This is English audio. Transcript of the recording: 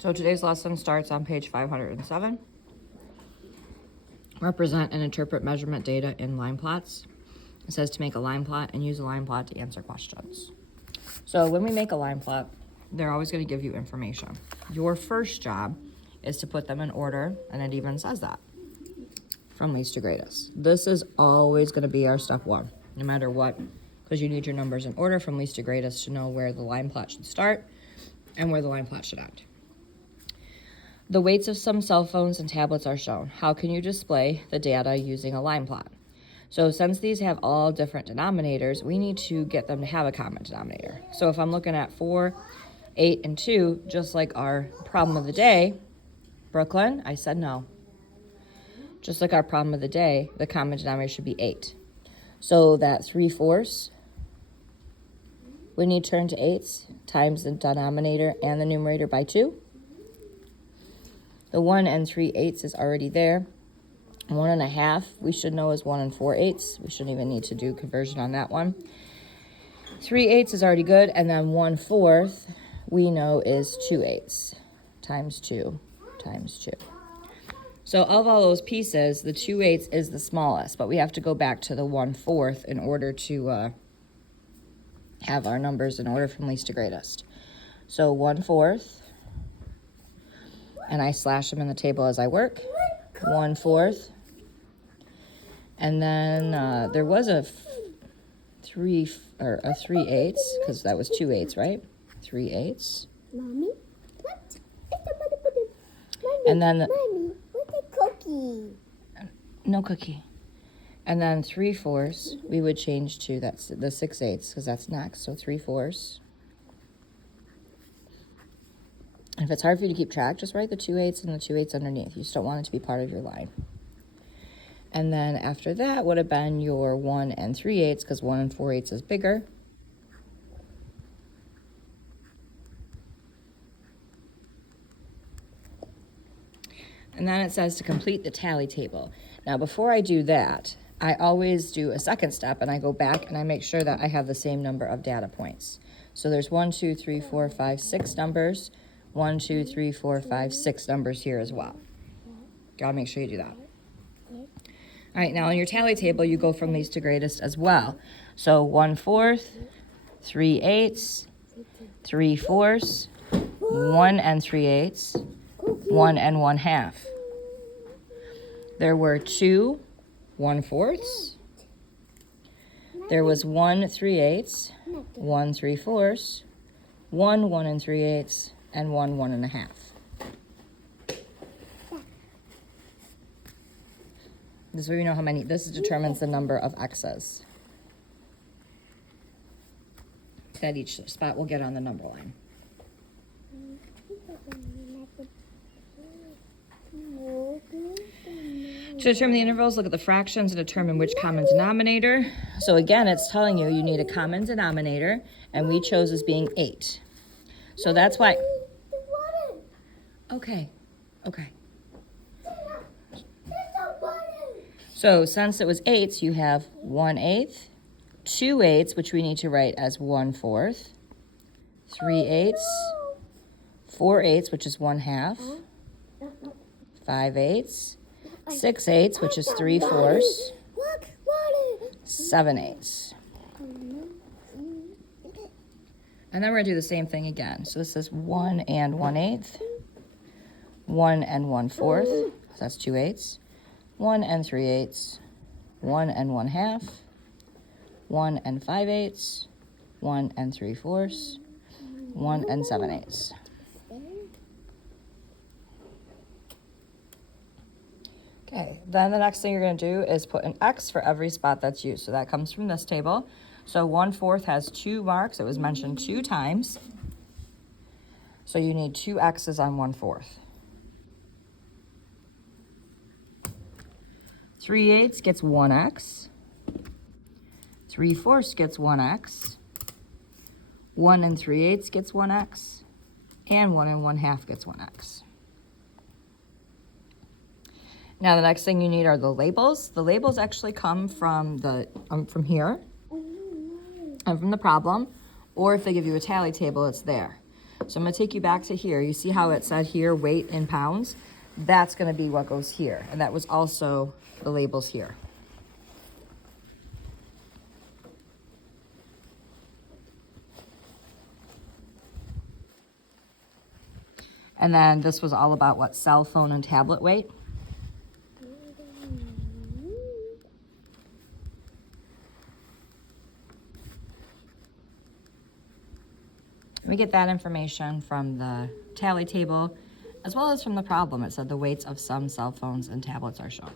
So today's lesson starts on page 507. Represent and interpret measurement data in line plots. It says to make a line plot and use a line plot to answer questions. So when we make a line plot, they're always going to give you information. Your first job is to put them in order, and it even says that, from least to greatest. This is always going to be our step one, no matter what, because you need your numbers in order from least to greatest to know where the line plot should start and where the line plot should end. The weights of some cell phones and tablets are shown. How can you display the data using a line plot? So since these have all different denominators, we need to get them to have a common denominator. So if I'm looking at 4, 8, and 2, just like our problem of the day, Brooklyn, I said no. Just like our problem of the day, the common denominator should be 8. So that 3/4, when you turn to 8s, times the denominator and the numerator by 2. The 1 and 3/8 is already there. 1 1/2, we should know is 1 4/8. We shouldn't even need to do conversion on that one. 3/8 is already good, and then 1/4 we know is 2/8 times 2 times 2. So of all those pieces, the 2/8 is the smallest, but we have to go back to the 1/4 in order to have our numbers in order from least to greatest. So 1/4. And I slash them in the table as I work. 1/4. And then there was a 3/8, because that was 2/8, right? 3/8. Mommy, what? Mommy, And then Mommy, what's a cookie? no cookie. And then 3/4 we would change to that's the 6/8, because that's next. So 3/4. And if it's hard for you to keep track, just write the 2/8 and the 2/8 underneath. You just don't want it to be part of your line. And then after that would have been your 1 and 3/8, because 1 4/8 is bigger. And then it says to complete the tally table. Now, before I do that, I always do a second step, and I go back and I make sure that I have the same number of data points. So there's 1, 2, 3, 4, 5, 6 numbers. 1, 2, 3, 4, 5, 6 numbers here as well. Gotta make sure you do that. All right, now in your tally table, you go from least to greatest as well. So 1/4, 3/8, 3/4, 1 and 3/8, 1 and 1/2. There were 2 1/4. There was 1 3/8, 1 3/4, 1 1 and 3/8, and 1 1 1/2. This is where you know how many. This determines the number of x's that each spot will get on the number line. To determine the intervals, look at the fractions and determine which common denominator. So again, it's telling you you need a common denominator, and we chose as being 8. So that's why. Okay. So since it was 8s, you have 1/8, 2/8, which we need to write as 1/4, 3/8, 4/8, which is 1/2, 5/8, 6/8, which is 3/4, 7/8. And then we're going to do the same thing again. So this is 1 and 1/8, 1 and 1/4, so that's 2/8, 1 and 3/8, 1 and 1/2, 1 and 5/8, 1 and 3/4, 1 and 7/8. Okay, then the next thing you're going to do is put an X for every spot that's used. So that comes from this table. So 1/4 has 2 marks. It was mentioned 2 times. So you need 2 X's on 1/4. 3/8 gets 1 X. 3/4 gets 1 X. 1 and 3/8 gets 1 X. And 1 and 1/2 gets 1 X. Now the next thing you need are the labels. The labels actually come from from here and from the problem, or if they give you a tally table, it's there. So I'm gonna take you back to here. You see how it said here, weight in pounds? That's gonna be what goes here. And that was also the labels here. And then this was all about what cell phone and tablet weight. We get that information from the tally table, as well as from the problem. It said the weights of some cell phones and tablets are shown.